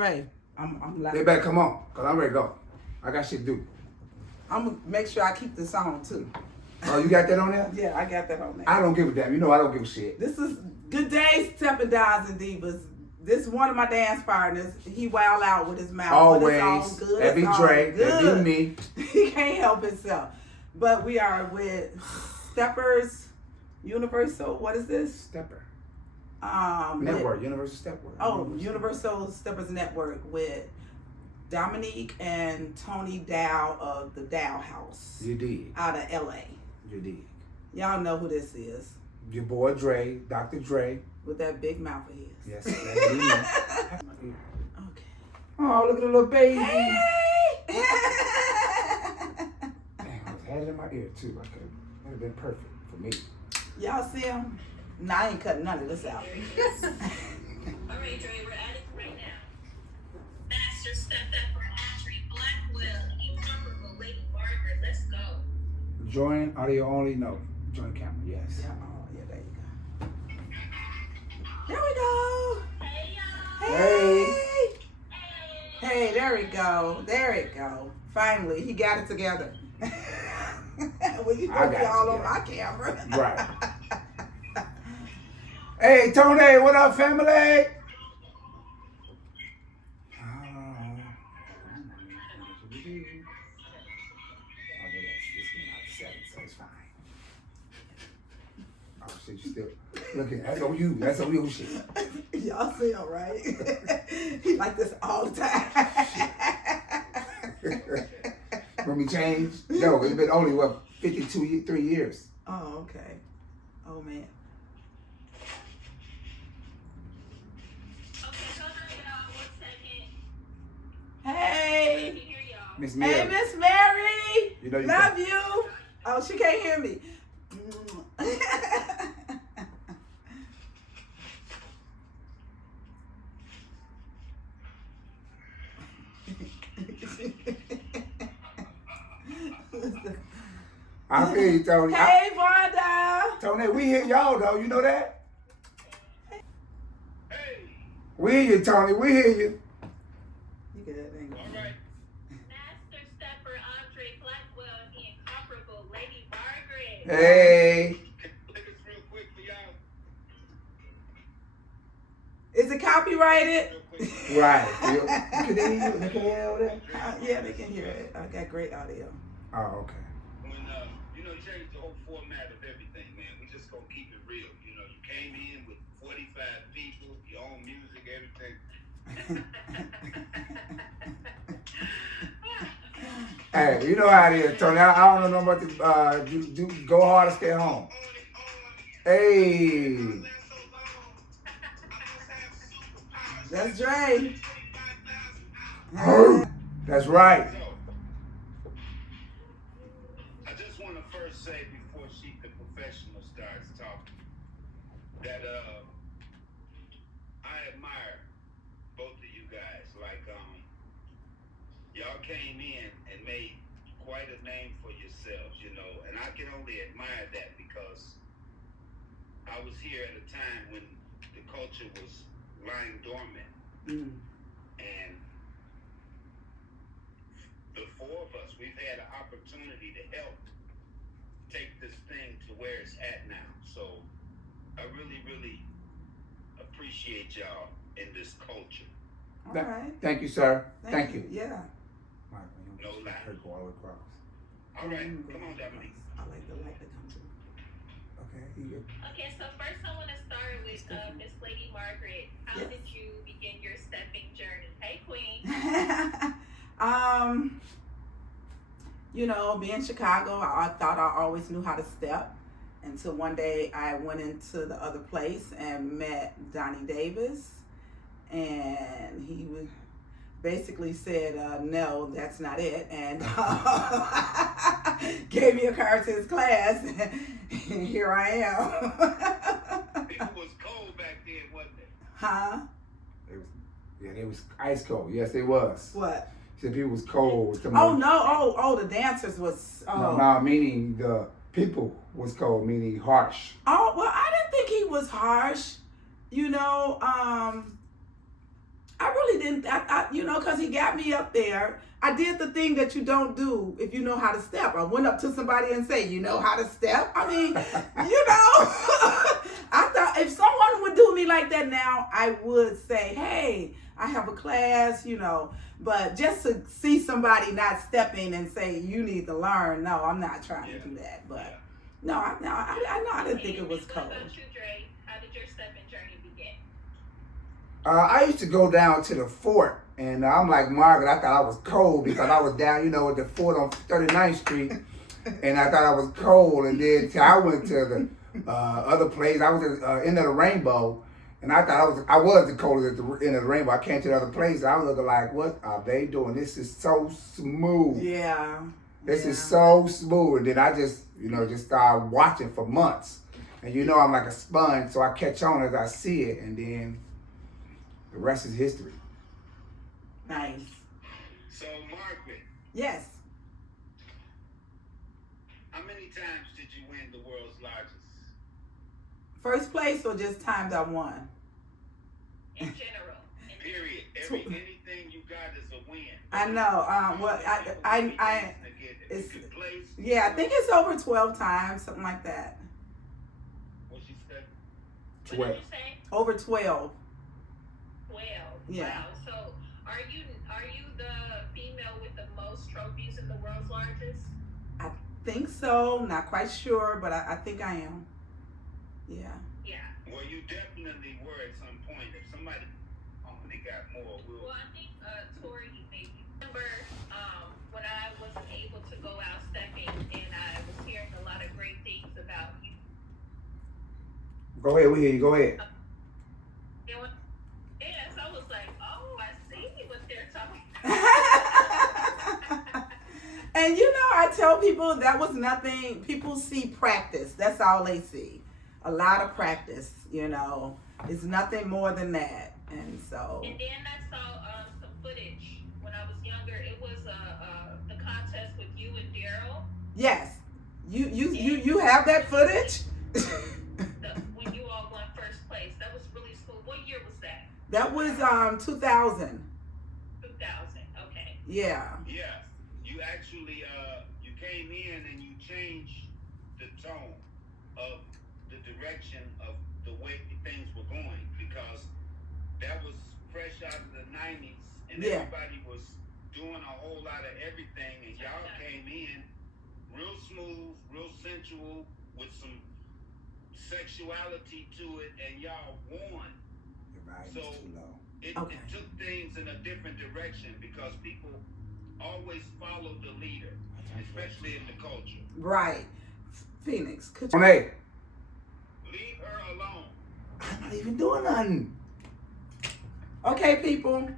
Right. I'm They better come on, because I'm ready to go. I got shit to do. I'm going to make sure I keep this on, too. Oh, you got that on there? Yeah, I got that on there. I don't give a damn. You know I don't give a shit. This is Good Day, Steppin' Dives and Divas. This is one of my dance partners. He wild out with his mouth. Always. But it's all good. That be Dre. That be me. He can't help himself. But we are with Steppers Universal. What is this? Stepper. Network. Universal Stepper. Universal Steppers Network with Dominique and Tony Dow of the Dow House. You did. Out of LA. You did. Y'all know who this is. Your boy Dre, Dr. Dre. With that big mouth of his. Yes, that's me. Okay. Oh, look at the little baby. Hey! Damn, I had it in my ear too. That would have been perfect for me. Y'all see him? Nah, I ain't cutting none of this out. All right, Dre, we're at it right now. Master Stepper, Audrey Blackwell, incomparable Lady Margaret. Let's go. Join audio only? No. Join camera, yes. Yeah, yeah, there you go. There we go. Hey, y'all. Hey. Hey, there we go. There it go. Finally, he got it together. Well, you I put got y'all it on my camera. Right. Hey, Tony, what up, family? You still looking. That's on you. That's on you shit. Y'all see him, right? He like this all the time. When we changed? No, it's been only, 3 years. Oh, okay. Oh, man. Okay, hold on, y'all. 1 second. Hey. I can hear y'all. Miss Mary. Hey, Miss Mary. You know you love you. Oh, she can't hear me. I feel you, Tony. Hey, Vonda. Tony, we hear y'all though. You know that? Hey. We hear you, Tony. We hear you. You good? All right. Master Stepper, Audrey Blackwell, the incomparable Lady Margaret. Hey. Is it copyrighted? Right. Can they hear you? They can hear all that? Yeah, they can hear it. I got great audio. Oh, okay. When change the whole format of everything, man. We just gonna keep it real. You know, you came in with 45 people, your own music, everything. Hey, you know how it is, Tony. I don't know about the go hard or stay home. Hey. That's Dre. That's right. So, I just want to first say before the professional starts talking that I admire both of you guys. Like y'all came in and made quite a name for yourselves, you know, and I can only admire that because I was here at a time when the culture was lying dormant. And the four of us, we've had an opportunity to help take this thing to where it's at now. So I really, really appreciate y'all in this culture. All right. Thank you, sir. Thank you. Yeah. No lie. All right, come on, Dominique. I like the light that comes through. Okay, so first I want to start with Miss Lady Margaret. How did you begin your stepping journey? Hey, Queen. You know, being Chicago, I thought I always knew how to step until one day I went into the other place and met Donnie Davis, and he basically said, no, that's not it, and gave me a card to his class, and here I am. People was cold back then, wasn't they? Huh? They was ice cold. Yes, they was. What? Said people was cold. Oh, no. Oh, the dancers was... Oh. No, meaning the people was cold, meaning harsh. Oh, well, I didn't think he was harsh. You know, I really really didn't, because he got me up there. I did the thing that you don't do if you know how to step. I went up to somebody and say, you know how to step? I mean, I thought if someone would do me like that now, I would say, hey, I have a class, but just to see somebody not stepping and say, you need to learn, no, I'm not trying to do that. But no, I didn't think it was cold. What about you, Dre? How did your stepping journey begin? I used to go down to the fort, and I'm like Margaret. I thought I was cold because I was down, at the fort on 39th Street, and I thought I was cold. And then I went to the other place. I was at the end of the rainbow, and I thought I was the coldest at the end of the rainbow. I came to the other place, and I was looking like, what are they doing? This is so smooth. Yeah. This is so smooth. And then I just, just started watching for months. And I'm like a sponge, so I catch on as I see it, and then the rest is history. Nice. So, Margaret, Yes. how many times did you win the world's largest? First place or just times I won? In general. Period. Anything you got is a win. I know. It's good place. Yeah, I think it's over 12 times, something like that. What she said? What did you say? Over 12. 12. Yeah. Wow. So are you the female with the most trophies in the world's largest? I think so. Not quite sure, but I think I am. Yeah. Yeah. Well, you definitely were at some point. If somebody only got more, Well, I think Tori, you maybe remember when I wasn't able to go out stepping, and I was hearing a lot of great things about you. Go ahead, we hear you. Go ahead. Yes, I was like, oh, I see what they're talking about. And I tell people that was nothing. People see practice. That's all they see. A lot of practice, It's nothing more than that. And so. And then I saw some footage when I was younger. It was the contest with you and Daryl. Yes. You have that footage? When you all won first place. That was really cool. What year was that? That was 2000. 2000. Okay. Yeah. yeah, you actually you came in and you changed the tone of the direction of the way things were going, because that was fresh out of the 90s and everybody was doing a whole lot of everything, and y'all came in real smooth, real sensual, with some sexuality to it, and y'all won. So it took things in a different direction, because people always follow the leader, especially in the culture. Right. Phoenix, could you? Hey, Leave her alone. I'm not even doing nothing. Okay, people.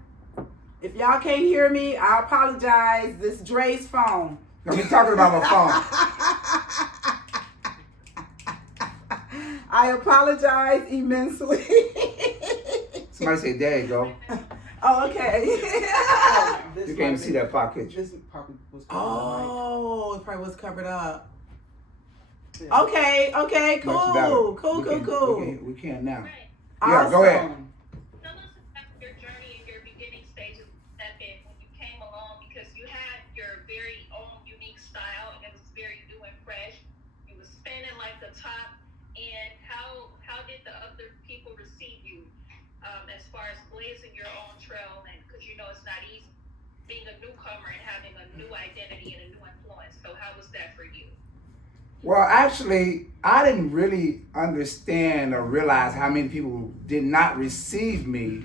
If y'all can't hear me, I apologize. This is Dre's phone. I'm talking about my phone. I apologize immensely. Somebody say, there you go. Oh, okay. You can't even see that pocket. This probably was Oh, it probably was covered up. Yeah. Okay, Much cool. better. Cool. We can now. Right. Yeah, go ahead. Tell us about your journey and your beginning stages of stepping when you came along, because you had your very own unique style and it was very new and fresh. You was spinning like the top. And how did the other people receive you as far as blazing your own trail? And because it's not easy being a newcomer and having a new identity and a new influence. So how was that for you? Well, actually, I didn't really understand or realize how many people did not receive me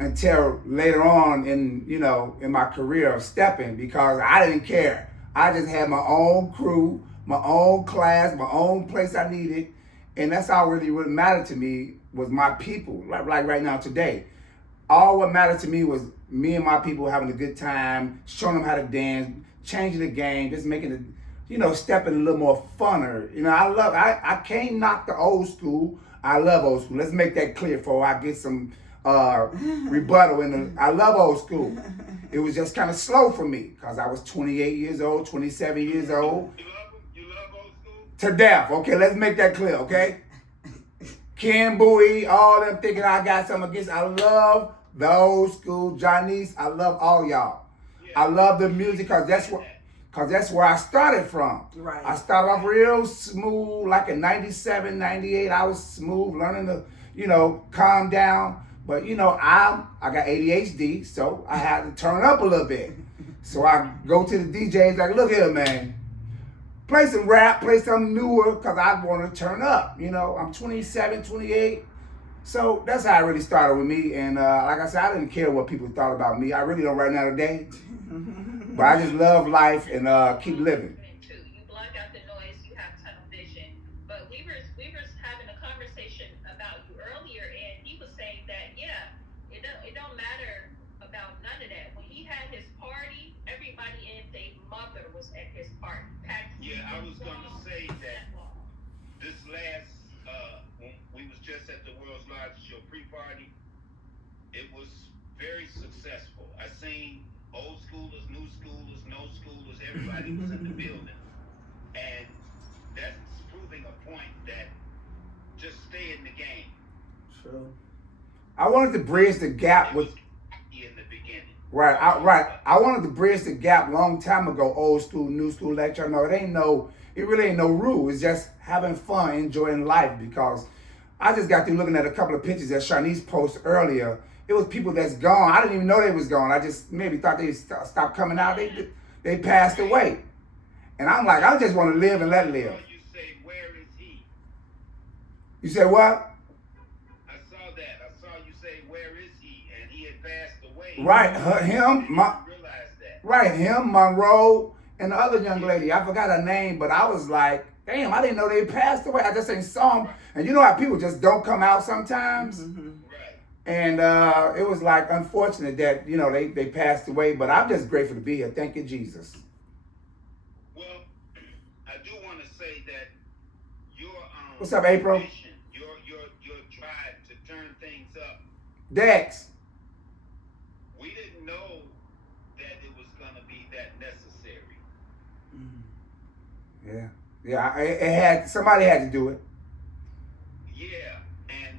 until later on in my career of stepping, because I didn't care. I just had my own crew, my own class, my own place I needed, and that's all really what mattered to me was my people. Like right now today, all what mattered to me was me and my people having a good time, showing them how to dance, changing the game, just making it, stepping a little more funner. I can't knock the old school. I love old school. Let's make that clear before I get some rebuttal. I love old school. It was just kind of slow for me because I was 28 years old, 27 years old. You love old school? To death. Okay, let's make that clear, okay? Ken Bowie, all them thinking I got something against. I love the old school, Johnny's. I love all y'all. I love the music because that's where I started from. Right. I started off real smooth, like in 97, 98. I was smooth, learning to, calm down. But I got ADHD, so I had to turn up a little bit. So I go to the DJs like, look here, man. Play some rap, play something newer, because I want to turn up. I'm 27, 28. So that's how it really started with me. And like I said, I didn't care what people thought about me. I really don't right now today. But I just love life and keep living. You block out the noise, you have tunnel vision. But we were having a conversation about you earlier, and he was saying that, it don't matter about none of that. When he had his party, everybody and their mother was at his party. Yeah, I was gonna say that this last when we was just at the world's largest show pre-party, it was very successful. I seen old schoolers, new schoolers, no schoolers, everybody was in the building. And that's proving a point that just stay in the game. True. I wanted to bridge the gap with in the beginning. Right. I wanted to bridge the gap long time ago, old school, new school, let y'all know it really ain't no rule. It's just having fun, enjoying life, because I just got through looking at a couple of pictures that Shanice posted earlier. It was people that's gone. I didn't even know they was gone. I just maybe thought they stopped coming out. They passed away. And I'm like, I just want to live and let live. You say, where is he? You said what? I saw that. I saw you say, where is he? And he had passed away. Right, him, Realize that. right, him, Monroe, and the other young lady. I forgot her name, but I was like, damn, I didn't know they passed away. I just ain't saw them. And you know how people just don't come out sometimes? Mm-hmm. And it was like unfortunate that, they passed away, but I'm just grateful to be here. Thank you, Jesus. Well, I do want to say that your What's up, April? vision, your drive to turn things up, Dex. we didn't know that it was gonna be that necessary. Yeah. Somebody had to do it. Yeah, and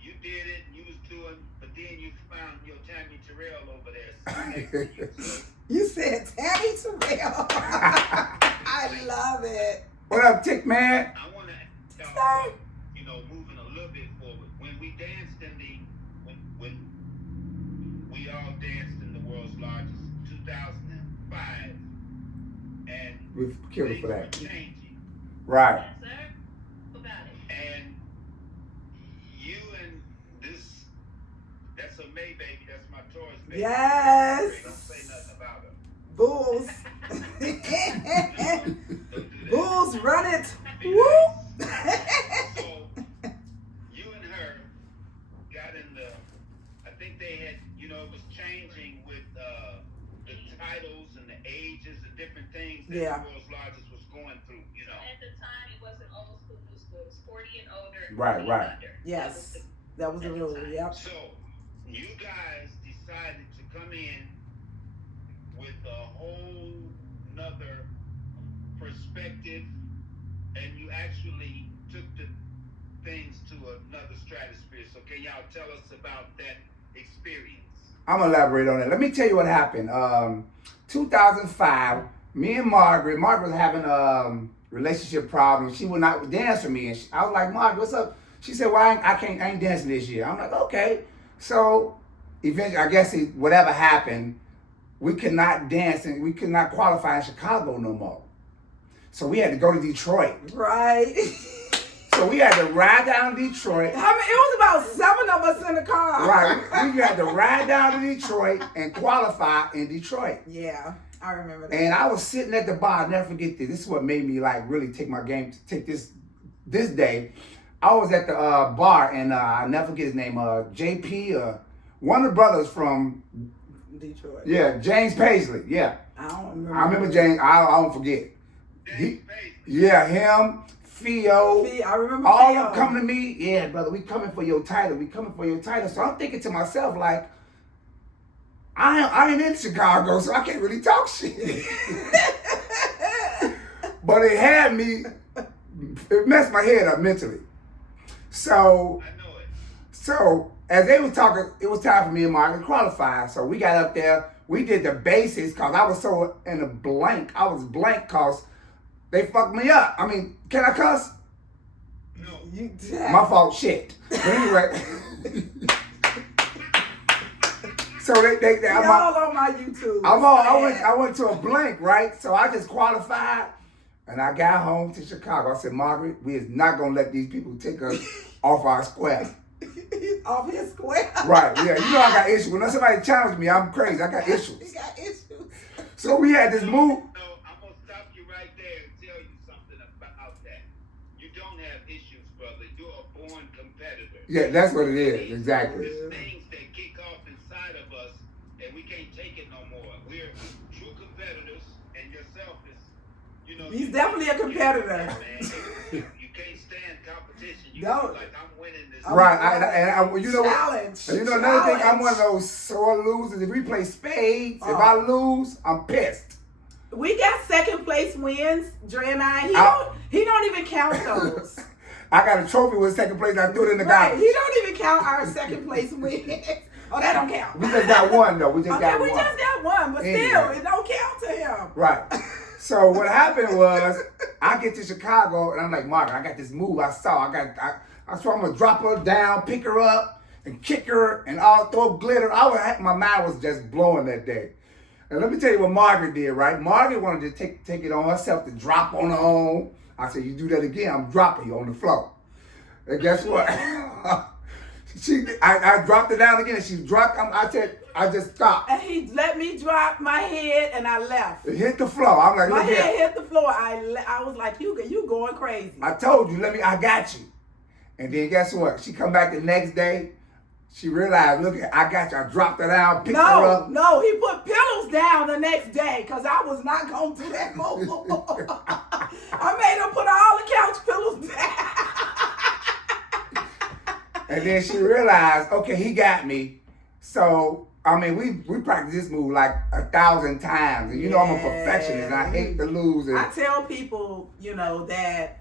you did it, you was doing, but then you found your Tammy Terrell over there sitting next to you. So You said Tammy Terrell. I love it. What up, Tick Man? I want to talk about, moving a little bit forward. When we danced when we all danced in the world's largest 2005, and We've killed it things for were that. changing. Right. Yes, sir. What about it? And you and this, that's a May baby, that's my Taurus baby. Yes. Don't say nothing about her. Bulls. Don't do that. Bulls run it. Be Woo. nice. So, you and her got in I think they had, it was changing with the titles and the ages, the different things that Yeah. the world's largest was going through, At the time, it wasn't old school, new school. It was 40 and older. Right, 40 right. and under. Yes. That was the rule. Yep. So, you guys decided to come in with a whole nother perspective, and you actually took the things to another stratosphere. So can y'all tell us about that experience? I'm gonna elaborate on that. Let me tell you what happened. 2005, me and Margaret was having relationship problems. She would not dance with me, and I was like, Margaret, what's up? She said, well, I ain't dancing this year. I'm like, okay. So eventually, I guess whatever happened, we could not dance and we could not qualify in Chicago no more. So we had to go to Detroit. Right. So we had to ride down to Detroit. It was about 7 of us in the car. Right. We had to ride down to Detroit and qualify in Detroit. Yeah, I remember that. And I was sitting at the bar. I'll never forget this. This is what made me really take my game, take this day. I was at the bar, and I'll never forget his name, JP, one of the brothers from Detroit. Yeah, James Paisley. Yeah. I don't remember. I remember James. I don't forget. Yeah, him, Theo. I remember all Theo. of them coming to me. Yeah, brother, we coming for your title. We coming for your title. So I'm thinking to myself, like, I ain't in Chicago, so I can't really talk shit. But it had me, it messed my head up mentally. So, I know it. so as they was talking, it was time for me and Margaret to qualify. So we got up there. We did the basics because I was so in a blank. I was blank because they fucked me up. I mean, can I cuss? No. My fault, shit. But anyway. So they I'm all on my YouTube. I went to a blank, right? So I just qualified and I got home to Chicago. I said, Margaret, we is not gonna let these people take us off our square. Off his square. Right, yeah. You know I got issues. When somebody challenge me, I'm crazy. I got issues. He got issues. So we had this move. No, I'm gonna stop you right there and tell you something about that. You don't have issues, brother. You're a born competitor. Yeah, that's what it is. Exactly. There's things that kick off inside of us, and we can't take it no more. We're true competitors, and yourself is, you know. He's definitely a competitor. You can't stand competition. You No. feel like I'm winning this. Right, I you know Challenge. what? You know another thing, I'm one of those sore losers. If we play spades, if I lose, I'm pissed. We got second place wins, Dre and I. He don't even count those. I got a trophy with second place. I threw it in the Right. garbage. He don't even count our second place wins. Oh, that don't count. We just got one though. We just got we one. just got one, but Anyway. still, it don't count to him. Right. So what happened was, I get to Chicago and I'm like, Margaret, I got this move I saw. I saw I'm gonna drop her down, pick her up, and kick her, and all throw glitter. My mind was just blowing that day. And let me tell you what Margaret did, right? Margaret wanted to take it on herself to drop on her own. I said, you do that again, I'm dropping you on the floor. And guess what? I dropped her down again, and she dropped. I just stopped. And he let me drop my head, and I left. It hit the floor. I'm like, My look head here. hit the floor. I was like, you going crazy. I told you, I got you. And then guess what? She come back the next day. She realized, look, I got you. I dropped her down, picked her up. No, he put pillows down the next day because I was not going to do that move. I made him put all the couch pillows down. And then she realized, okay, he got me. So, I mean, we practiced this move like 1,000 times. And you know I'm a perfectionist and I hate to lose. And I tell people, that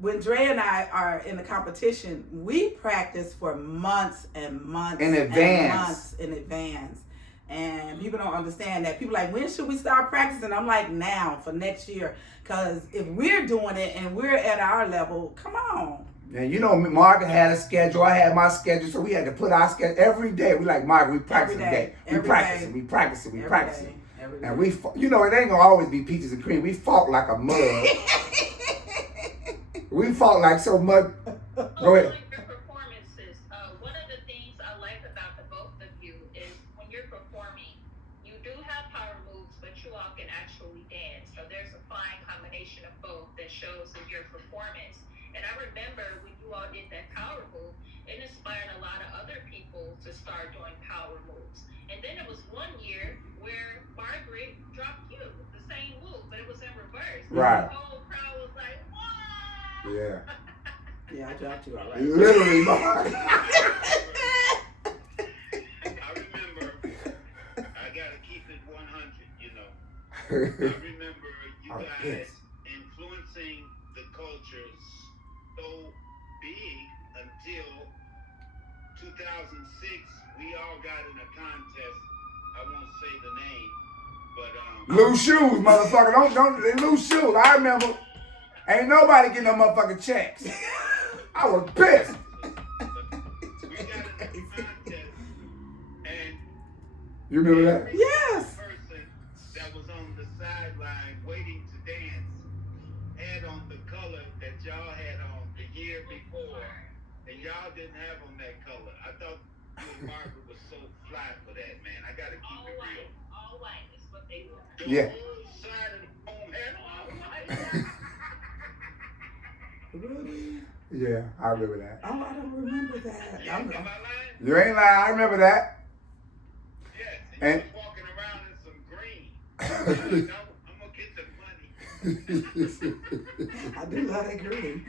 when Dre and I are in the competition, we practice for months and months in advance. And months in advance. And people don't understand that. People are like, when should we start practicing? I'm like, now, for next year. Because if we're doing it and we're at our level, come on. And Margaret had a schedule, I had my schedule, so we had to put our schedule every day. We like, Margaret, we practice today. We practice it. And we, it ain't gonna always be peaches and cream. We fought like a mug. We fought like so much. Go ahead. Your performances. One of the things I like about the both of you is when you're performing, you do have power moves, but you all can actually dance. So there's a fine combination of both that shows in your performance. And I remember when you all did that power move, it inspired a lot of other people to start doing power moves. And then it was one year where Margaret dropped you, the same move, but it was in reverse. Right. The whole crowd was like, "What?" Yeah. Yeah, I dropped you all right. Literally, Margaret. I remember, I gotta keep it 100, I remember you guys influencing the culture so big until 2006. We all got in a contest. I won't say the name, but Loose shoes, motherfucker. Don't loose shoes. I remember. Ain't nobody getting no motherfucking checks. I was pissed. we got in a contest, and You remember that? Yes. person that was on the sideline waiting to dance had on the color that y'all had on the year before, and y'all didn't have on that color. I thought you and Margaret was so fly for that, man. I gotta keep it real. All white is what they were. The Yeah. whole side of the home had all white. Really? Yeah, I remember that. Oh, I don't remember that. Yeah, am I lying? You ain't lying. I remember that. Yes, And- he was walking around in some green. I'm gonna get the money. I do love that green.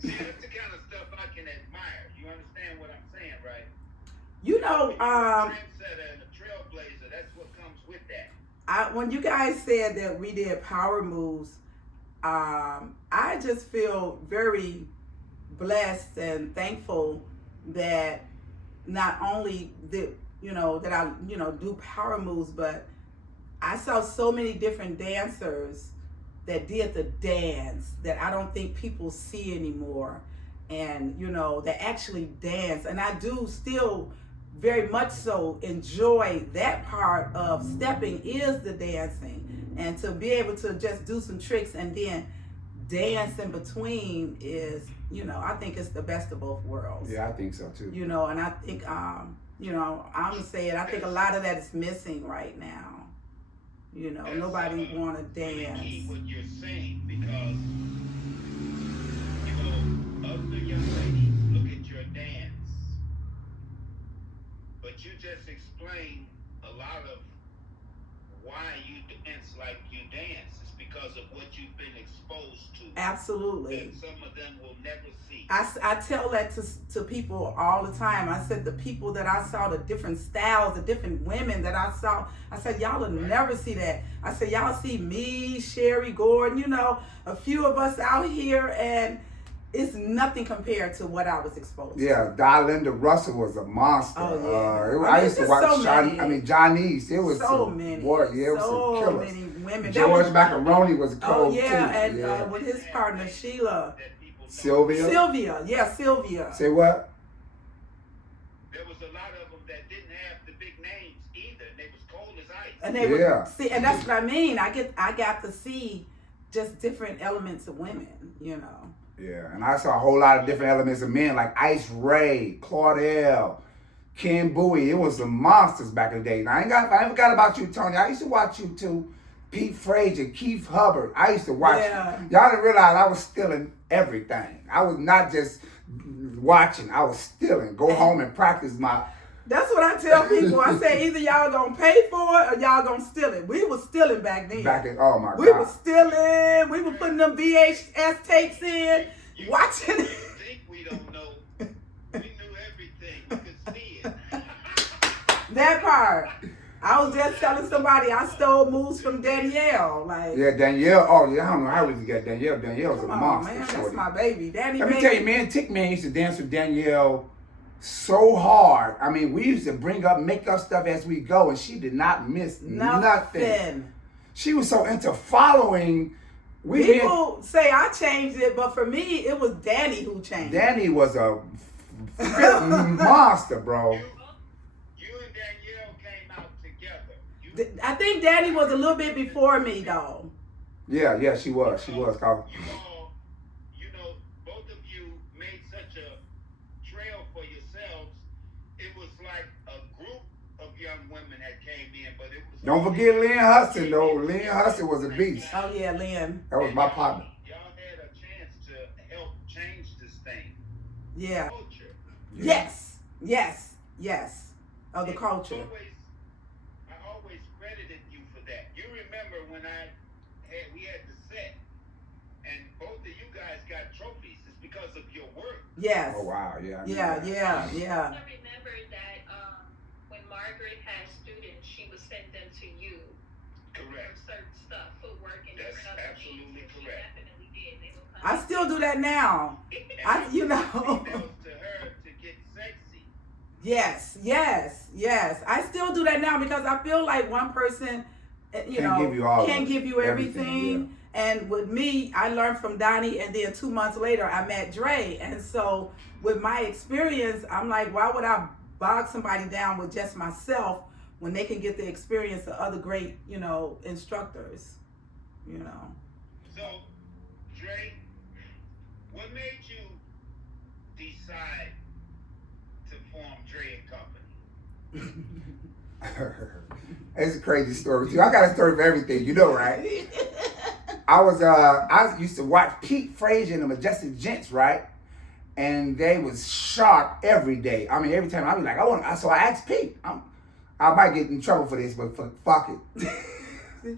See, that's the kind of stuff I can admire. You understand what I'm saying, right? You know, You're a trendsetter and a trailblazer. That's what comes with that. when you guys said that we did power moves, I just feel very blessed and thankful that not only that, that I, do power moves, but I saw so many different dancers that did the dance that I don't think people see anymore. And, that actually dance. And I do still very much so enjoy that part of stepping is the dancing. And to be able to just do some tricks and then dance in between is, I think it's the best of both worlds. Yeah, I think so too. And I think, I'm gonna say it, I think a lot of that is missing right now. Nobody want to dance. Really key what you're saying, because other young ladies look at your dance, but you just explained a lot of why you dance like you dance. It's because of what you've been exposed to. Absolutely. And some of them will never see. I tell that to people all the time. I said the people that I saw, the different styles, the different women that I saw, I said, y'all will never see that. I said, y'all see me, Sherry Gordon, a few of us out here, and it's nothing compared to what I was exposed to. Yeah, Darlinda Russell was a monster. Oh, yeah. I used to watch so Johnny's. It was so many. Boy, yeah, it was so some killers. many women. George Macaroni was cold too. too. And with his partner Sheila. Sylvia. Sylvia. Say what? There was a lot of them that didn't have the big names either. They was cold as ice. And they would see, and that's what I mean. I got to see just different elements of women, Yeah, and I saw a whole lot of different elements of men like Ice Ray, Claudel, Ken Bowie. It was some monsters back in the day. Now, I forgot about you, Tony. I used to watch you too. Pete Frazier, Keith Hubbard. I used to watch you. Y'all didn't realize I was stealing everything. I was not just watching. I was stealing. Go home and practice my... That's what I tell people. I say either y'all gonna pay for it or y'all gonna steal it. We was stealing back then. Oh my God. We was stealing. We were putting them VHS tapes in, watching it. Think we don't know. We knew everything. We could see it. That part. I was just telling somebody I stole moves from Danielle. Yeah, Danielle. Oh, yeah, I don't know how we forget Danielle. Danielle's a monster. Man, that's my baby. Let me tell you, man, Tick Man used to dance with Danielle so hard. I mean, we used to make up stuff as we go, and she did not miss nothing. She was so into following. People say I changed it, but for me, it was Danny who changed it. Danny was a monster, bro. You and Danielle came out together. I think Danny was a little bit before me, though. Yeah, she was. She was. You all, both of you made such a trail for yourselves. It was like a group of young women that came in, but it was... Don't forget Lynn Hudson, though. Lynn Hudson was a beast. Oh, yeah, Lynn. That was my partner. Y'all had a chance to help change this thing. Yeah. Culture. Yes. Of the culture. I always credited you for that. You remember when we had the set, and both of you guys got trophies. It's because of your work. Yes. Oh wow, yeah. Yeah. I remember that when Margaret had students, she would send them to you. Correct. For certain stuff, footwork and That's different other absolutely things. correct. She definitely did. They would come I still do that now. That was to her to get sexy. Yes. I still do that now because I feel like one person, can't give you everything. Yeah. And with me, I learned from Donnie, and then 2 months later, I met Dre. And so with my experience, I'm like, why would I bog somebody down with just myself when they can get the experience of other great, instructors, So, Dre, what made you decide to form Dre and Company? It's a crazy story too. I got a story for everything, right? I used to watch Pete Frazier and the Majestic Gents, right? And they was sharp every day. I mean, every time I'd be like, so I asked Pete. I might get in trouble for this, but fuck it.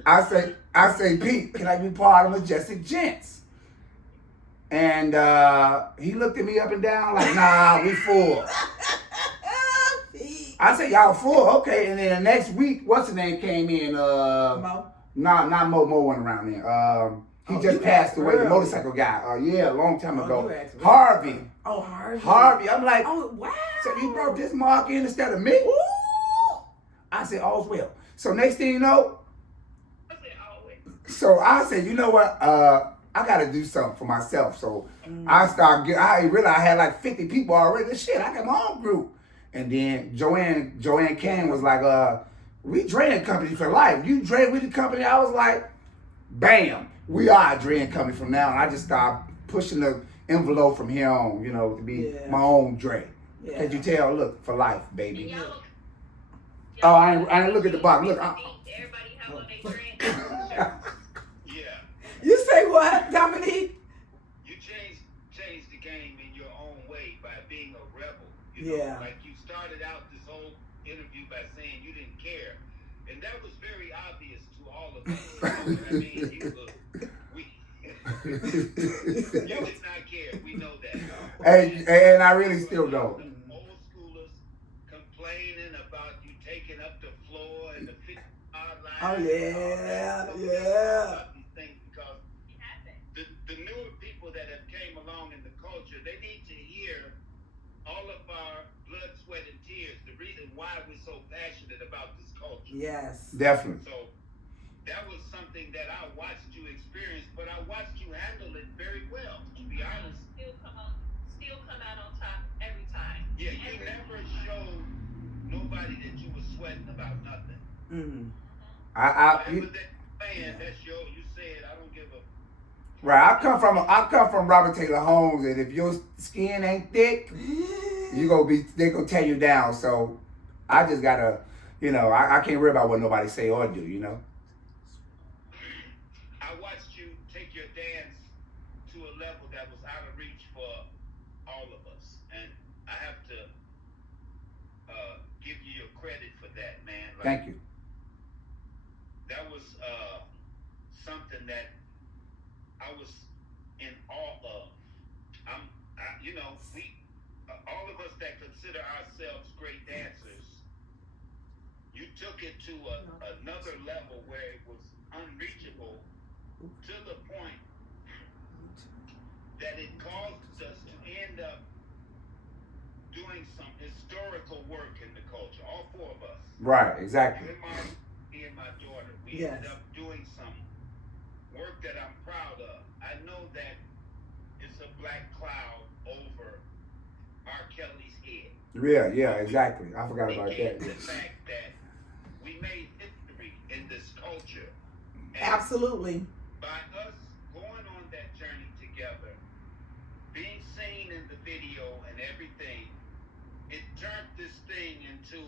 I say, Pete, can I be part of Majestic Gents? And he looked at me up and down like, nah, we full. I said, y'all full, okay. And then the next week, what's the name came in? Mo? Not Mo. Mo went around there. He Oh, just you passed asked away, the early. motorcycle guy. Yeah, a long time Oh, ago. you asked really Harvey. early. Oh, Harvey. Harvey. I'm like, Oh, wow. so you brought this mark in instead of me? Ooh. I said, all's well. So next thing you know, I said always. so I said, you know what? I got to do something for myself. So I realized I had like 50 people already. Shit, I got my own group. And then Joanne King was like, we Dre & Company for life. You Dre with the company? I was like, bam, we are a Dre & Company from now. And I just started pushing the envelope from here on, you know, to be my own Dre. Yeah. As you tell, look, for life, And baby. y'all look. Oh, I ain't look at the box. Look, Everybody have on their drink shirts. Yeah. You say what, Dominique? You changed the game in your own way by being a rebel. You know, Yeah. like you started out this whole interview by saying you didn't care, and that was very obvious to all of us. You know what I mean? You did not care. We know that. And I really still don't. The old schoolers complaining about you taking up the floor and the 50-yard line. Oh, yeah, yeah. About these things because It happened. the newer people that have came along in the culture, they need to hear all of our blood, sweat, and tears. The reason why we're so passionate about this culture. Yes. Definitely. So that was something that I watched you experience, but I watched you handle it very well. To be honest, Still come out on top every time. yeah, you never showed nobody that you were sweating about nothing. Mm. Whatever that plan, that's your. You said I don't give a. Right, I come from Robert Taylor Holmes, and if your skin ain't thick, they gonna tear you down. So I just gotta, you know, I can't worry about what nobody say or do, you know. I watched you take your dance to a level that was out of reach for all of us, and I have to give you your credit for that, man. Like, Thank you. that was something that I was in awe of. You know, we all of us that consider ourselves great dancers, you took it to another level where it was unreachable to the point that it caused us to end up doing some historical work in the culture. All four of us. Right, exactly. You and me and my daughter, we Yes. ended up doing some work that I'm proud of. I know that it's a black cloud over R. Kelly's head. Yeah, exactly. I forgot about Again, that. the fact that we made history in this culture. And Absolutely. by us going on that journey together, being seen in the video and everything, it turned this thing into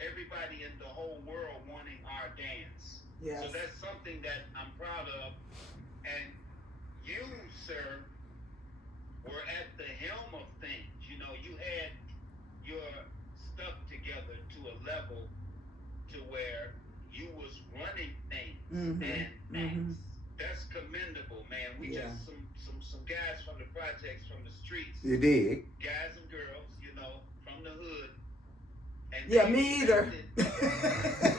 everybody in the whole world wanting our dance. Yes. So that's something that I'm proud of. And you, sir, were at the helm of things. You know, you had your stuff together to a level to where you was running things. Mhm. And that's commendable, man. We Yeah. just some guys from the projects, from the streets, You dig? guys and girls, you know, from the hood. And Yeah, they me either. expected-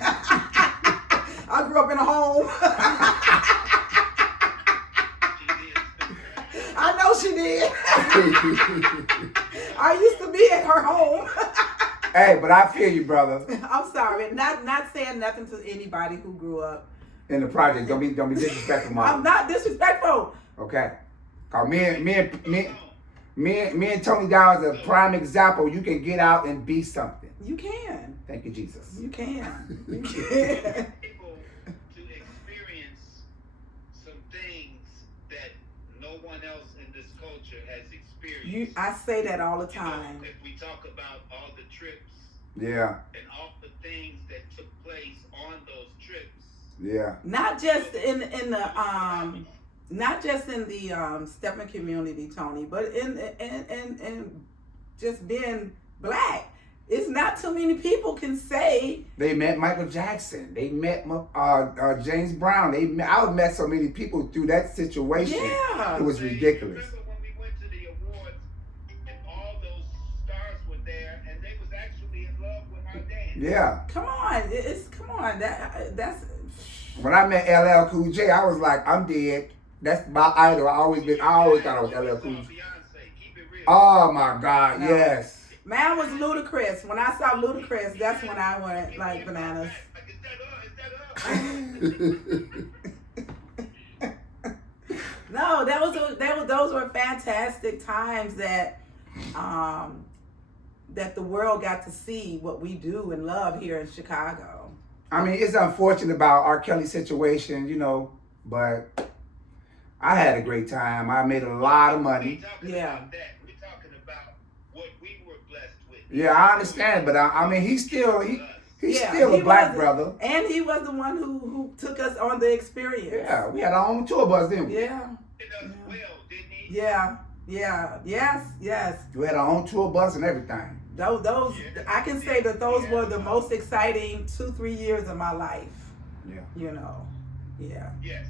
I grew up in a home. She did. I know she did. I used to be at her home. Hey, but I feel you, brother. I'm sorry, not saying nothing to anybody who grew up. In the project, don't be disrespectful, I'm mom. not disrespectful. Okay. Cause me and Tony Dow is a prime example. You can get out and be something. You can. Thank you, Jesus. You can. You can. Able to experience some things that no one else in this culture has experienced. I say that all the You know, time. if we talk about all the trips Yeah, and all the things that took place on those trips, yeah. Not just in the not just in the Steppin community, Tony, but in just being black. It's not too many people can say. They met Michael Jackson. They met James Brown. I met so many people through that situation. Yeah. It was ridiculous. Remember when we went to the awards and all those stars were there and they was actually in love with our dance? Yeah. Come on, come on. That's When I met LL Cool J, I was like, I'm dead. That's my idol. I always thought it was LL Cool. Beyonce, keep it real. Oh my God, No. yes. Mine was Ludacris. When I saw Ludacris, that's when I went like bananas. No, those were fantastic times that that the world got to see what we do and love here in Chicago. I mean, it's unfortunate about R. Kelly's situation, you know, but I had a great time. I made a lot of money. Yeah. We're talking about what we were blessed with. Yeah, I understand, but I mean, he's still Yeah, still he a black was- brother. And he was the one who took us on the experience. Yeah, we had our own tour bus, didn't we? Yeah. Did us well, didn't he? Yeah. Yeah. Yes. We had our own tour bus and everything. Those I can say that those were the most exciting 2-3 years of my life. Yeah. You know. Yeah. Yes.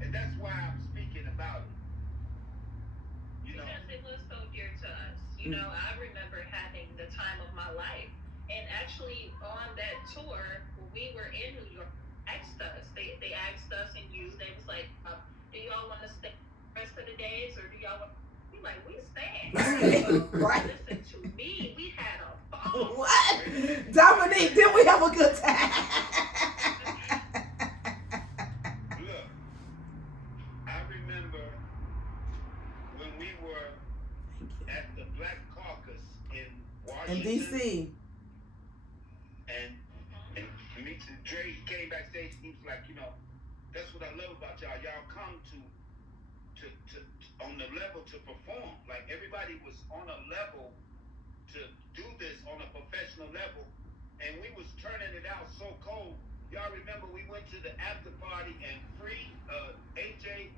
And that's why I'm speaking about it. You know, Because it was so dear to us. You know, I remember having the time of my life. And actually on that tour, when we were in New York, they asked us and you, they was like, do y'all want to stay the rest of the days or do y'all want we like, we staying. Right. Listen to me, we had a ball. What? Dominique, did we have a good time? look, I remember when we were at the Black Caucus in Washington In D.C. and Dre came backstage and he was like, you know, that's what I love about y'all. Y'all come to on the level to perform. Like everybody was on a level to do this on a professional level. And we was turning it out so cold. Y'all remember we went to the after party and Free AJ,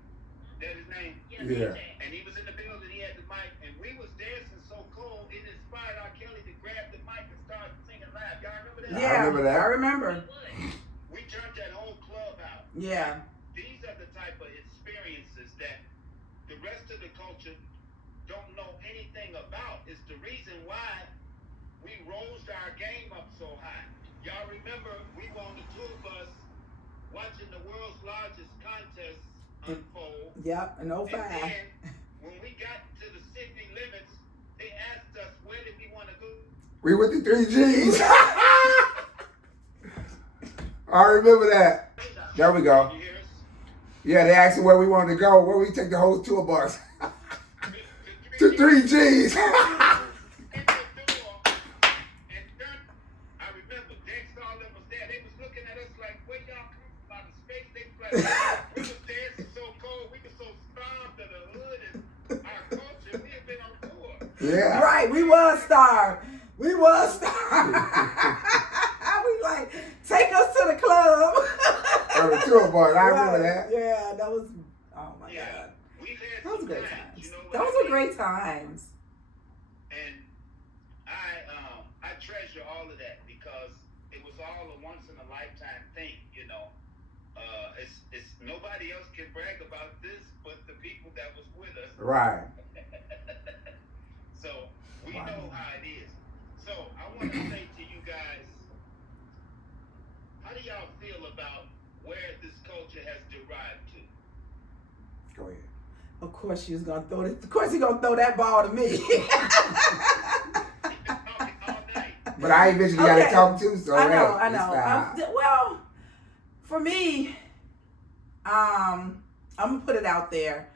that's his name. Yeah. And he was in the building, he had the mic, and we was dancing so cold, it inspired R. Kelly to grab the mic and start singing live. Y'all remember that? Yeah, remember that. I remember. We turned that whole club out. Yeah. These are the type of experiences that the rest of the culture don't know anything about. It's the reason why we rose our game up so high. Y'all remember we were on the tour bus watching the world's largest contest unfold. Yep, in 05. And then when we got to the city limits, they asked us where did we want to go. We went to 3 G's. I remember that. There we go. You hear us? Yeah, they asked us where we wanted to go. Where we take the whole tour bus. To 3 G's. In the door, and then I remember Dexter all them was there. They was looking at us like, where y'all come from out of space? They was like, we was dancing so cold, we was so starved of the hood and our culture. We had been on tour. Yeah. Right, we was starved. We was starved. We like, take us to the club. On the tour bus. I remember Right. that. Yeah, that was, oh my Yeah. God. We've had Those were some great times, times. you know what Those I were mean? great times. And I treasure all of that because it was all a once in a lifetime thing, you know. It's nobody else can brag about this but the people that was with us. Right. So we Wow. know how it is. So I want to say to you guys, how do y'all feel about where this culture has derived to? Go ahead. Of course she was gonna throw this. Of course he gonna throw that ball to me. We've been talking all night. But I eventually got to Okay. talk to, so I hey, know. it's fine. Well, for me, I'm gonna put it out there.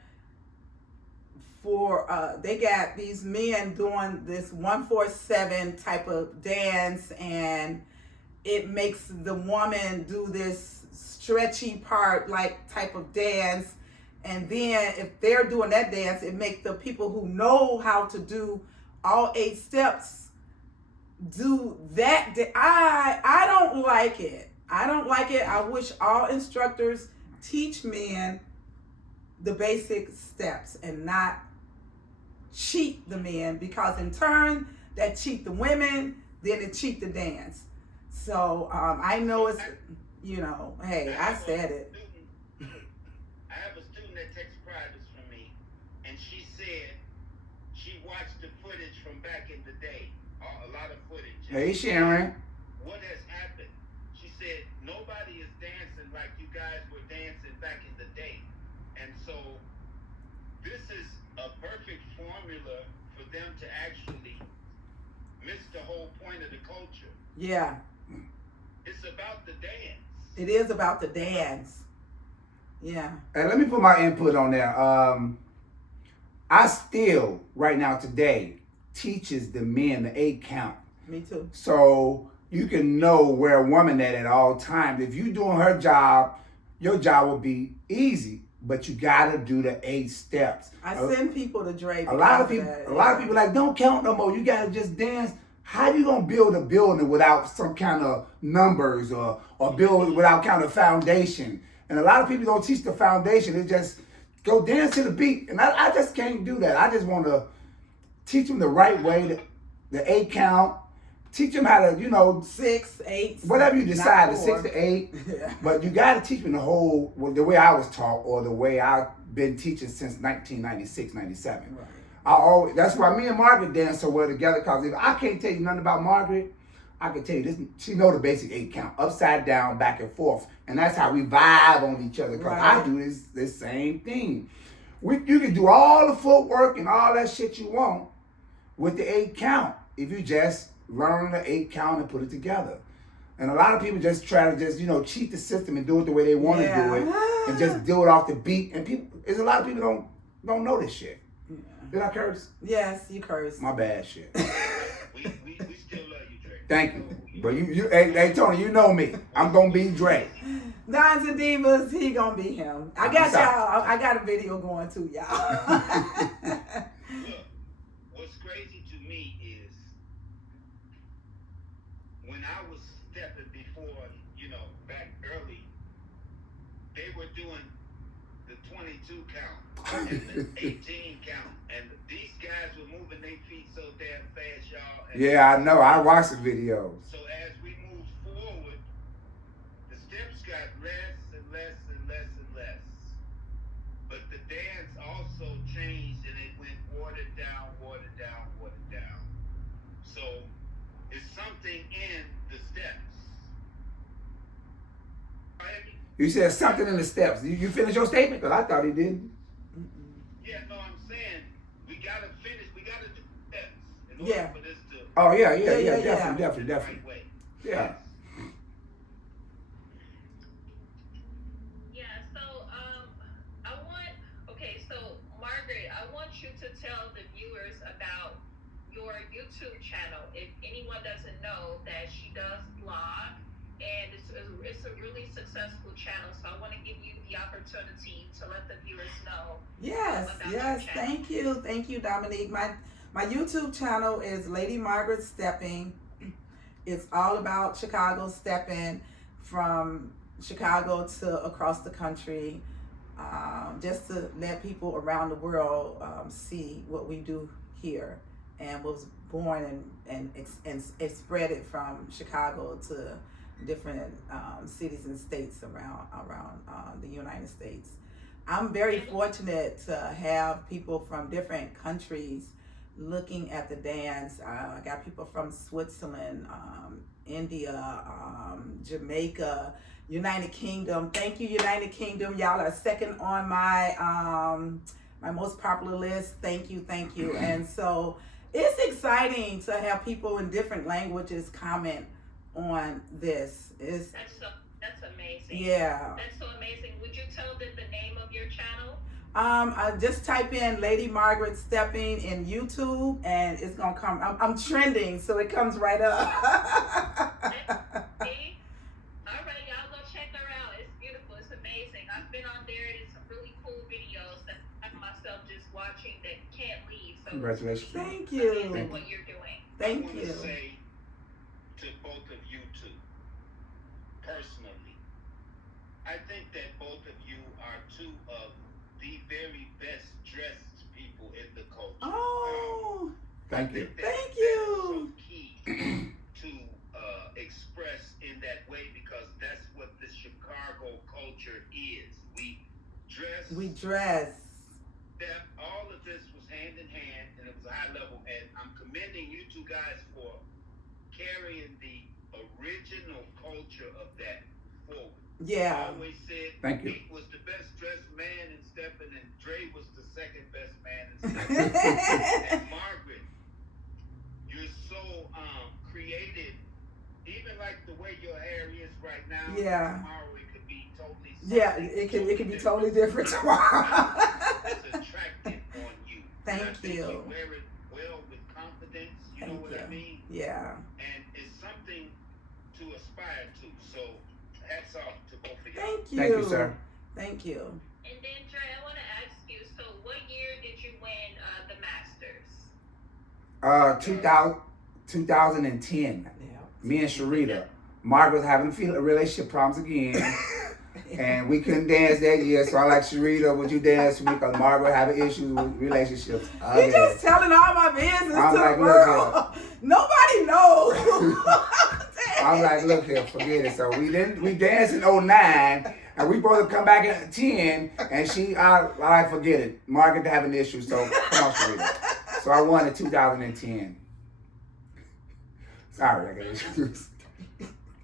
For they got these men doing this 147 type of dance, and it makes the woman do this stretchy part like type of dance. And then if they're doing that dance, it makes the people who know how to do all 8 steps do that. I don't like it. I don't like it. I wish all instructors teach men the basic steps and not cheat the men, because in turn that cheat the women, then it cheat the dance. So I know it's, you know, hey, I said it. I have a student that takes privates from me, and she said she watched the footage from back in the day, a lot of footage. Hey, Sharon. What has happened? She said nobody is dancing like you guys were dancing back in the day, and so formula for them to actually miss the whole point of the culture. Yeah. It's about the dance. It is about the dance. Yeah. And let me put my input on there. I still, right now today, teaches the men the 8 count. Me too. So you can know where a woman at all times. If you doing her job, your job will be easy, but you gotta do the 8 steps. I send people to Dre. A lot of people like, don't count no more. You gotta just dance. How you gonna build a building without some kind of numbers or build without kind of foundation? And a lot of people don't teach the foundation. They just go dance to the beat. And I just can't do that. I just want to teach them the right way, the 8 count. Teach them how to, 6, 8, whatever you decide, the 6 to 8. Yeah. But you got to teach them the way I was taught, or the way I've been teaching since 1996, 97. Right. That's why me and Margaret dance so well together, because if I can't tell you nothing about Margaret, I can tell you this. She know the basic 8 count, upside down, back and forth, and that's how we vibe on each other. Because Right. I do this same thing. You can do all the footwork and all that shit you want with the 8 count if you just learn the 8 count and put it together. And a lot of people just try to cheat the system and do it the way they want to do it, and just do it off the beat. And there's a lot of people don't know this shit. Yeah. Did I curse? Yes, you cursed. My bad, shit. We still love you, Dre. Thank you. But hey Tony, you know me. I'm gonna be Dre. Dons and Divas, he gonna be him. I got y'all. I got a video going too, y'all. Look, what's crazy to me is when I was stepping before, back early, they were doing the 22 count and the 18 count, and these guys were moving their feet so damn fast, y'all. And Yeah, I know. I watched the videos. so as we moved forward, the steps got less and less and less and less. But the dance also changed, and it went watered down, watered down, watered down. So it's something in the steps. You said something in the steps. You finished your statement? Because I thought he didn't. Yeah, no, I'm saying we gotta finish. We gotta do steps in order Yeah. for this to Oh, yeah, Yeah. definitely. the right way. Yeah. Yeah, so so Margaret, I want you to tell the viewers about your YouTube channel. If anyone doesn't know that she does blog, and it's a really successful channel, so I want to give you the opportunity to let the viewers know. Yes, about your channel. thank you, Dominique. My YouTube channel is Lady Margaret Steppin. It's all about Chicago Steppin, from Chicago to across the country, just to let people around the world see what we do here, and was born and spread it from Chicago to different cities and states around the United States. I'm very fortunate to have people from different countries looking at the dance. I got people from Switzerland, India, Jamaica, United Kingdom. Thank you, United Kingdom. Y'all are second on my most popular list. Thank you. And so it's exciting to have people in different languages comment on this. That's amazing. Yeah. That's so amazing. Would you tell them the name of your channel? I just type in Lady Margaret Steppin in YouTube, and it's gonna come. I'm trending, so it comes right up. See? All right, y'all go check her out. It's beautiful. It's amazing. I've been on there. It's some really cool videos that I myself just watching that can't leave. So Congratulations. Thank it's you. amazing what you're doing. Thank I want you. to say to both of you two, personally, I think that both of you are two of the very best dressed people in the culture. Oh, Thank you. thank That's you. so key to express in that way, because that's what the Chicago culture is. We dress. Step, all of this was hand in hand, and it was a high level. And I'm commending you two guys for carrying the original culture of that forward. Yeah. I always said Thank you. Pete was the best dressed man in Steppin, and Dre was the second best man in And Margaret, you're so creative. Even like the way your hair is right now. Yeah. Tomorrow it could be totally. Yeah, it can be totally different tomorrow. It's attractive on you. Thank And I think you. You wear it well with confidence. You know what I mean? Yeah. And it's something to aspire to. So hats off to both of y'all. Thank you. Thank you, sir. Thank you. And then, Dre, I want to ask you, so what year did you win the Masters? 2010. Yeah. Me and Sharita. Margaret was having relationship problems again. And we couldn't dance that year, so I like, Sharita, would you dance with me? Because Margaret having issues with relationships. He just telling all my business I'm to like, the look world. Nobody knows. I'm like, look here, forget it. So we danced in 09, and we both come back in 10, and I forget it. Margaret having issues, so come on, Sharita. So I won in 2010. Sorry, I got issues.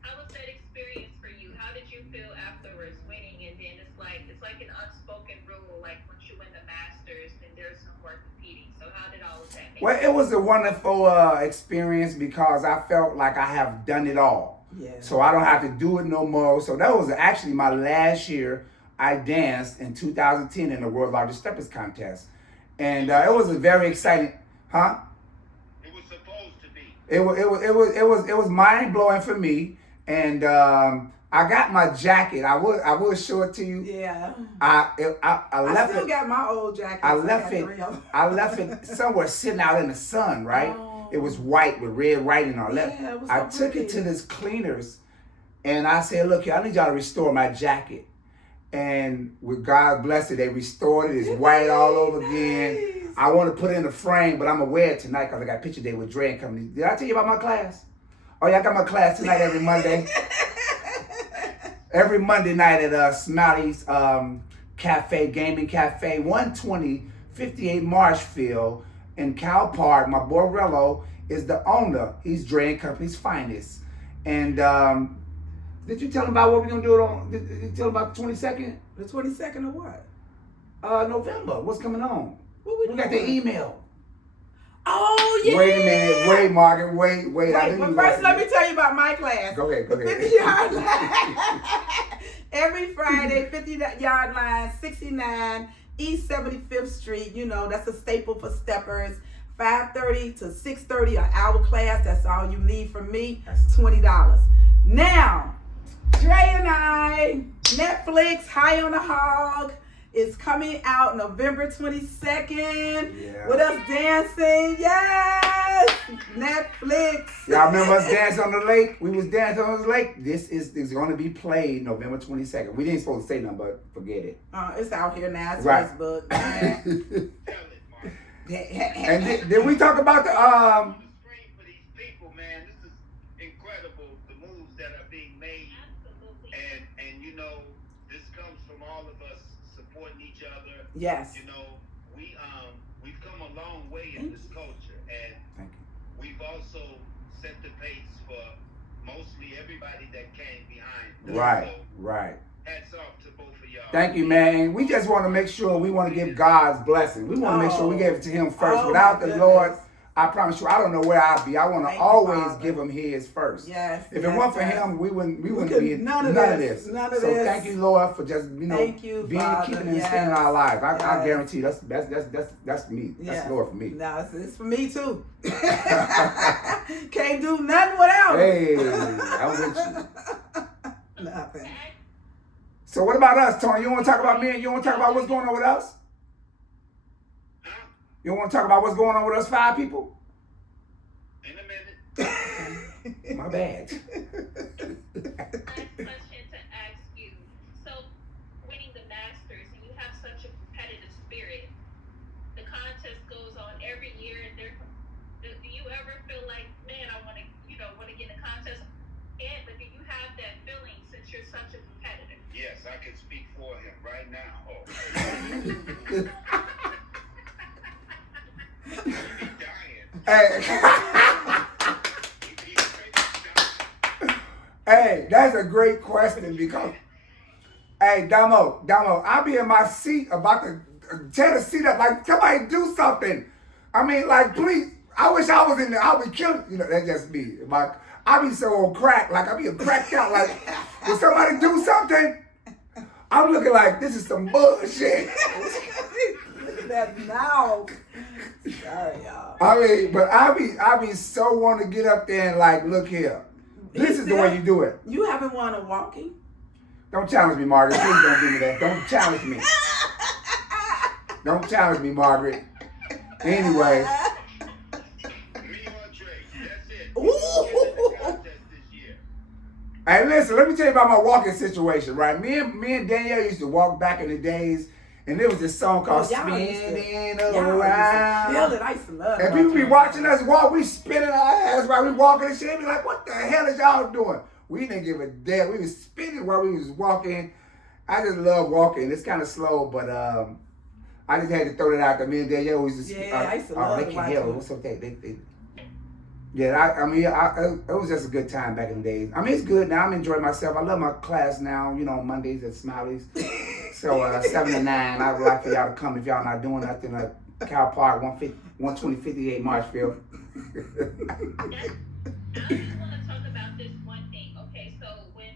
How was that experience for you? How did you feel afterwards winning? And then it's like an unspoken rule, like once you win the Masters, then there's no more competing. So how did all of that make Well, it was a wonderful experience because I felt like I have done it all. Yeah. So I don't have to do it no more. So that was actually my last year. I danced in 2010 in the World's Largest Steppin Contest. And it was a very exciting, huh? It was supposed to be. It was mind blowing for me. And I got my jacket. I will show it to you. Yeah. I I left still it. got my old jacket. I left it somewhere sitting out in the sun, right? Oh. It was white with red writing on it. Yeah, it was I so took it pretty. to this cleaners and I said, look here, I need y'all to restore my jacket. And with God's blessing, they restored it. It's white all over again. Nice. I want to put it in a frame, but I'm going to wear it tonight because I got a picture day with Dre and company. Did I tell you about my class? Oh, yeah, I got my class tonight every Monday. Every Monday night at Smiley's Gaming Cafe, 120 58 Marshfield in Cal Park. My boy Rello is the owner. He's Dre and Company's finest. And did you tell him about what we're going to do it on? Did you tell him about the 22nd? The 22nd of what? November. What's coming on? What We got the email. Oh, yeah. Wait a minute. Wait, Margaret. Wait. I didn't But even first, watch let me tell you about my class. Go ahead. The 50-yard line. Every Friday, 50-yard line, 69 East 75th Street. You know, that's a staple for steppers. 5:30 to 6:30, an hour class. That's all you need from me. That's $20. Now, Dre and I, Netflix, High on the Hog, is coming out November 22nd. Yeah. With us dancing. Yes! Netflix. Y'all remember us dancing on the lake? We was dancing on the lake. This is going to be played November 22nd. We didn't supposed to say nothing, but forget it. It's out here now. It's Right. Facebook. Tell it, Mark. And did we talk about the On the screen for these people, man. This is incredible. The moves that are being made, Absolutely. and you know, this comes from all of us supporting each other. Yes. You know, we've come a long way in this culture, and Thank you. we've also set the pace for mostly everybody that came behind us. Right, So, right. hats off to both of y'all. Thank you, man. We just want to make sure we want to give God's blessing. We want to make sure we give it to Him first. Oh, Without my the goodness. Lord, I promise you, I don't know where I'd be. I want to Thank you, always Father. give Him His first. Yes. If it yes, weren't for yes. Him, we wouldn't could- be none of of this. this. None of So this. thank you, Lord, for just Thank you, being Father. keeping and Yes. staying in our lives. I Yes. guarantee that's me. That's Yes. Lord for me. No, it's for me too. Can't do nothing without it. Hey, I'm with you. Nothing. So what about us, Tony? You want to talk about me? And you want to talk about what's going on with us? Huh? You want to talk about what's going on with us 5 people? In a minute. My bad. Last question to ask you. So, winning the Masters, and you have such a competitive spirit. The contest goes on every year, and do you ever feel like, man, I want to get in a contest? But do you have that feeling since you're such a competitor? Yes, I can speak for him right now. Oh. He be dying. Hey. He straight dying. Hey, that's a great question because, hey, Damo, I'll be in my seat about to tear the seat up. Like, somebody do something. I mean, like, please. I wish I was in there. I would kill. You know, that's just me. Like, I be so on crack. Like, I be cracked out. Like, when somebody do something, I'm looking like this is some bullshit. Look at that now. Sorry, y'all. I mean, but I be so want to get up there and like, look here. This is the way you do it. You haven't won a walking? Don't challenge me, Margaret. Please don't give me that. Don't challenge me. Don't challenge me, Margaret. Anyway. Me or Drake, that's it. Ooh. Contest this year. Hey, listen, let me tell you about my walking situation, right? Me and Danielle used to walk back in the days, and there was this song called Spinning Around. Feel it. I used to love it. And people be watching us walk, we spinning our ass while we walking and shit. They be like, what the hell is y'all doing? We didn't give a damn. We was spinning while we was walking. I just love walking. It's kind of slow, but I just had to throw that out there. Me and Danielle always just I used to love they to can watch hear it. what's up? Yeah, it was just a good time back in the days. I mean, it's good now. I'm enjoying myself. I love my class now, you know, on Mondays at Smiley's. So 7 to 9, I would like for y'all to come if y'all not doing nothing at Cal Park, 12058 Marshfield. I just want to talk about this one thing. Okay, so when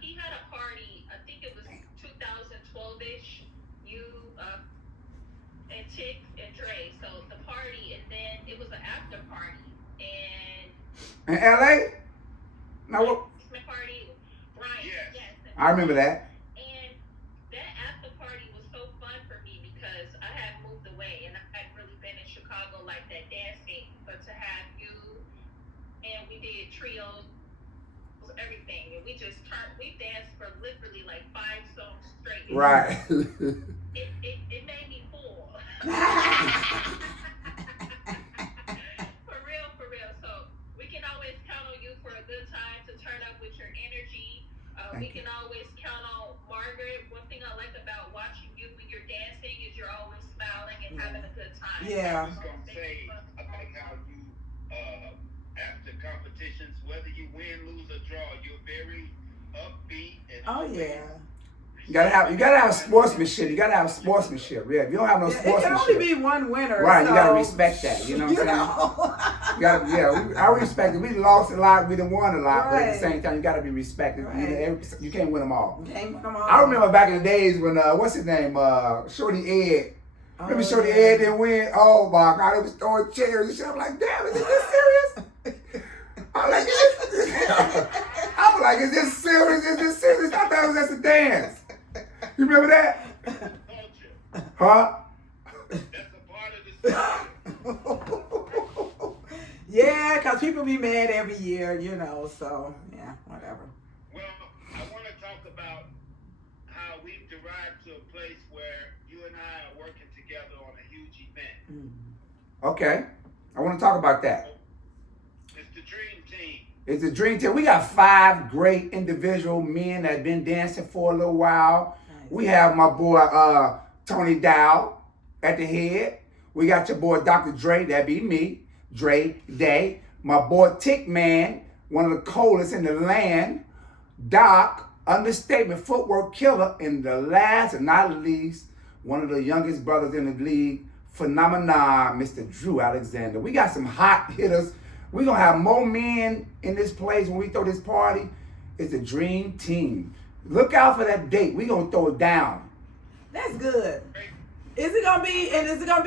he had a party, I think it was 2012-ish, you and Tick and Dre, so the party, and then it was an after party, and In LA? No, what? party, Brian, Yes. I remember that. And that after party was so fun for me because I had moved away and I hadn't really been in Chicago like that dancing. But to have you and we did trios, everything, and we danced for literally like 5 songs straight. Right. It made me full. For real. So we can always count on you for a good time to turn up with your energy. We can always count on Margaret. One thing I like about watching you when you're dancing is you're always smiling and having a good time. Yeah. I was gonna say, I like how you, after competitions, whether you win, lose, or draw, you're very upbeat and Oh, yeah. You gotta have sportsmanship. You gotta have sportsmanship. Yeah, if you don't have no It can sportsmanship, only be one winner. right? So, You gotta respect that. You know what I'm saying? I respect it. We lost a lot, we done won a lot, but at the Right. same time, you gotta be respected. Right. You can't win them all. Game them all. I remember back in the days when what's his name, Shorty Ed. Remember Shorty Ed didn't win? Oh my God, it was throwing chairs and shit. I'm like, damn, is this serious? I'm like, is this serious? Is this serious? I thought it was just a dance. You remember that? culture. Huh? That's a part of the story. Yeah, because people be mad every year, you know, so, yeah, whatever. Well, I want to talk about how we've derived to a place where you and I are working together on a huge event. Okay. I want to talk about that. It's the Dream Team. It's a dream team. We got 5 great individual men that have been dancing for a little while. Nice. We have my boy Tony Dow at the head. We got your boy Dr. Dre, that be me, Dre Day. My boy Tick Man, one of the coldest in the land. Doc, understatement, footwork killer. And the last and not least, one of the youngest brothers in the league, phenomenon, Mr. Drew Alexander. We got some hot hitters. We're going to have more men in this place when we throw this party. It's a dream team. Look out for that date. We're going to throw it down. That's good. Is it gonna be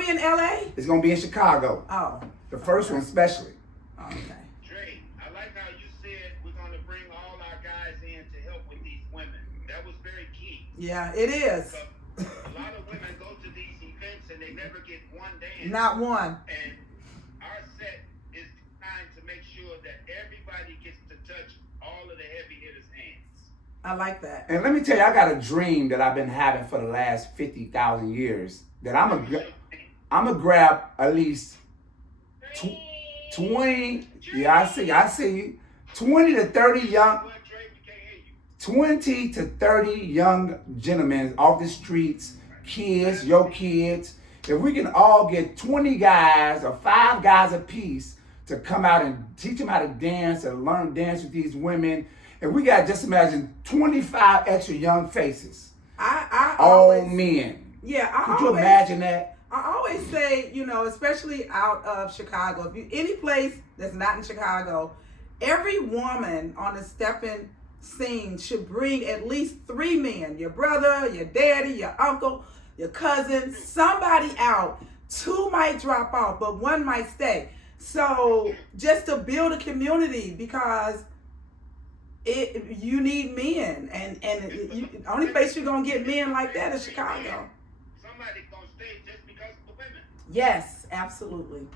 in LA? It's going to be in Chicago. Oh. The first one especially. Okay. Dre, I like how you said we're going to bring all our guys in to help with these women. That was very key. Yeah, it is. Because a lot of women go to these events and they never get one dance. Not one. And our set is designed to make sure that everybody gets to touch all of the heavy hitters' hands. I like that. And let me tell you, I got a dream that I've been having for the last 50,000 years. That I'm gonna grab at least 20. Yeah, I see you. 20 to 30 young. What, Dre? We can't hear you. 20 to 30 young gentlemen off the streets, kids, your kids. If we can all get 20 guys or 5 guys apiece to come out and teach them how to dance and learn dance with these women, and we got, just imagine, 25 extra young faces, I all always, men. Yeah, Could you imagine that? I always say, you know, especially out of Chicago, if you any place that's not in Chicago, every woman on the stepping scene should bring at least 3 men: your brother, your daddy, your uncle, your cousin, somebody out. 2 might drop off, but 1 might stay. So just to build a community, because you need men, and the only place you're gonna get men like that is Chicago. Somebody gonna stay just because of the women. Yes, absolutely.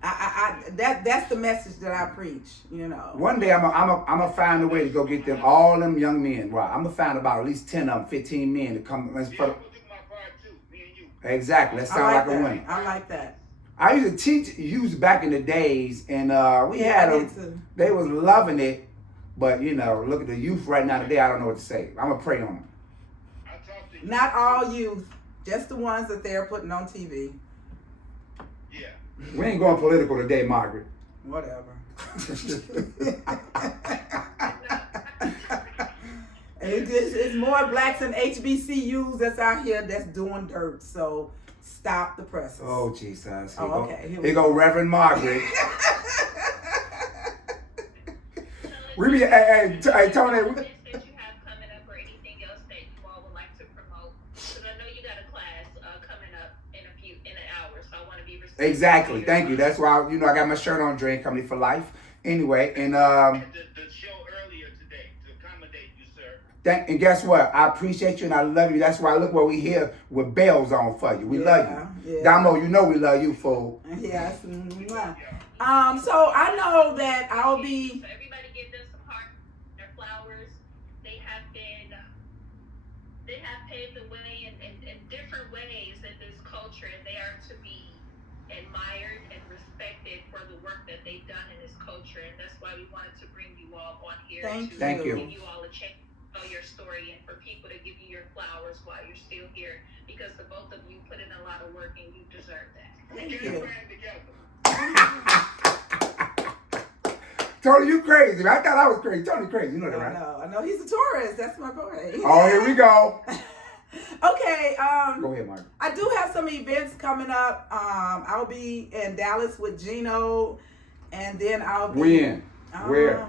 That's the message that I preach. You know. One day I'm gonna find a way to go get them all them young men. Right, I'm gonna find about at least 10 of them, 15 men to come. Yeah, I'm gonna do my part too. Me and you. Exactly. That sounds like a winner. I like that. I used to teach youth back in the days, and we had them. They was loving it, but you know, look at the youth right now today. I don't know what to say. I'm gonna pray on them. I talk to you. Not all youth, just the ones that they're putting on TV. Yeah. We ain't going political today, Margaret. Whatever. It's more blacks and HBCUs that's out here that's doing dirt. So stop the presses. Oh Jesus! Oh, okay. Here go Reverend Margaret. We be hey Tony. Events that you have coming up or anything else that you all would like to promote? Because I know you got a class coming up in an hour, so I want to be respectful. Exactly. Thank you. That's why I got my shirt on. Drain Company for Life. Anyway, and The show earlier today to accommodate you, sir. and guess what? I appreciate you and I love you. That's why look what we here with bells on for you. We love you. Yeah. Damo, you know we love you, fool. Yes. So I know that I'll be. So everybody give them some heart, their flowers. They have paved the way in different ways in this culture, and they are to be admired and respected for the work that they've done in this culture, and that's why we wanted to bring you all on here Thank you. give you all a chance to tell your story and for people to give you your flowers while you're still here, because the both of you put in a lot of work and you deserve that. Thank Get you. a brand together. Tony, you crazy. I thought I was crazy. Tony crazy. You know that, right? I know he's a tourist. That's my boy. Oh, here we go. Okay. Go ahead, Mark. I do have some events coming up. I'll be in Dallas with Gino, and then I'll be. When? Where?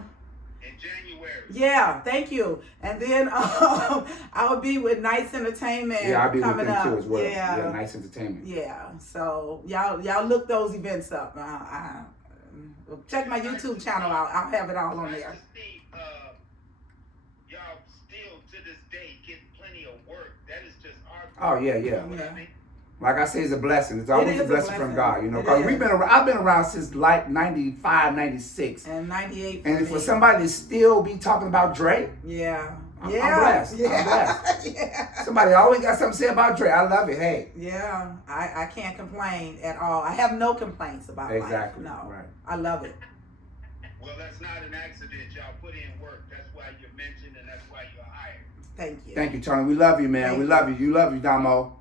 In January. Yeah, thank you. And then I'll be with Nice Entertainment. Yeah, I'll be with coming them up. too as well. Yeah. Yeah, Nice Entertainment. Yeah. So y'all look those events up. Check my YouTube channel out. I'll have it all on Nice there. to see, y'all still to this day getting plenty of work. That is just our. Oh yeah. You know what I mean? Like I say, it's a blessing. It's always is a a blessing from blessing. God, you know. It Because is. I've been around since like 95, 96. And 98. And for me. somebody to still be talking about Dre, Yeah. I'm Yeah. blessed. Yeah. I'm blessed. Yeah. Somebody always got something to say about Dre. I love it. Hey. Yeah. I can't complain at all. I have no complaints about Exactly. life. No. Right. I love it. Well, that's not an accident. Y'all put in work. That's why you're mentioned and that's why you're hired. Thank you. Thank you, Tony. We love you, man. Thank we you. love you. You love you, Damo.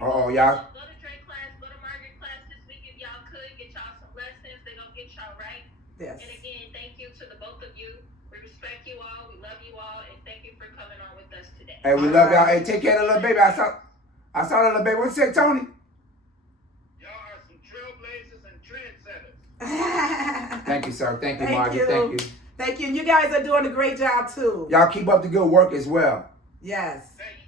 Oh, y'all. Go to Dre class, go to Margaret class this week if y'all could. Get y'all some lessons. They're going to get y'all right. Yes. And again, thank you to the both of you. We respect you all. We love you all. And thank you for coming on with us today. Hey, we love y'all. Hey, take care of the little baby. I saw the little baby. What you say, Tony? Y'all are some trailblazers and trendsetters. Thank you, sir. Thank you, Thank Margaret. you. Thank you. Thank you. And you guys are doing a great job too. Y'all keep up the good work as well. Yes. Thank you.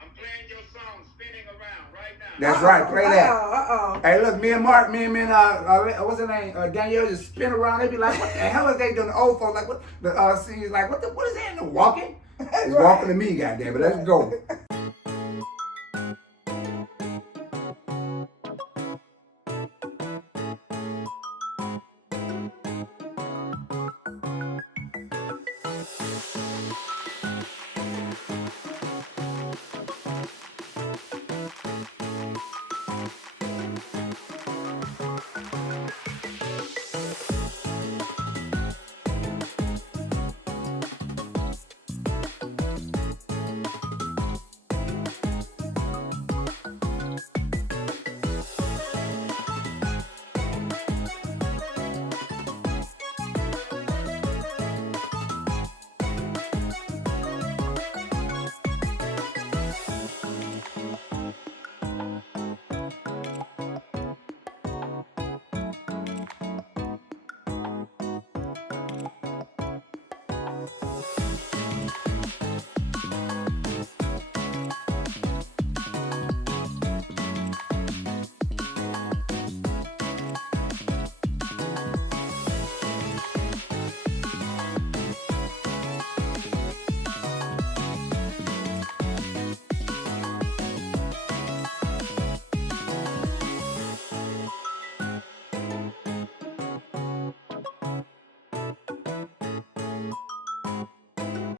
I'm playing your song, Spinning Around, right now. That's right. Play that. Uh-oh. Hey, look, me and Mark, what's her name? Danielle just spin around. They be like, what the hell is they doing? The old folks, like, what? The seniors, like, what is that? The walking? It's walking to me, goddamn it. Let's go.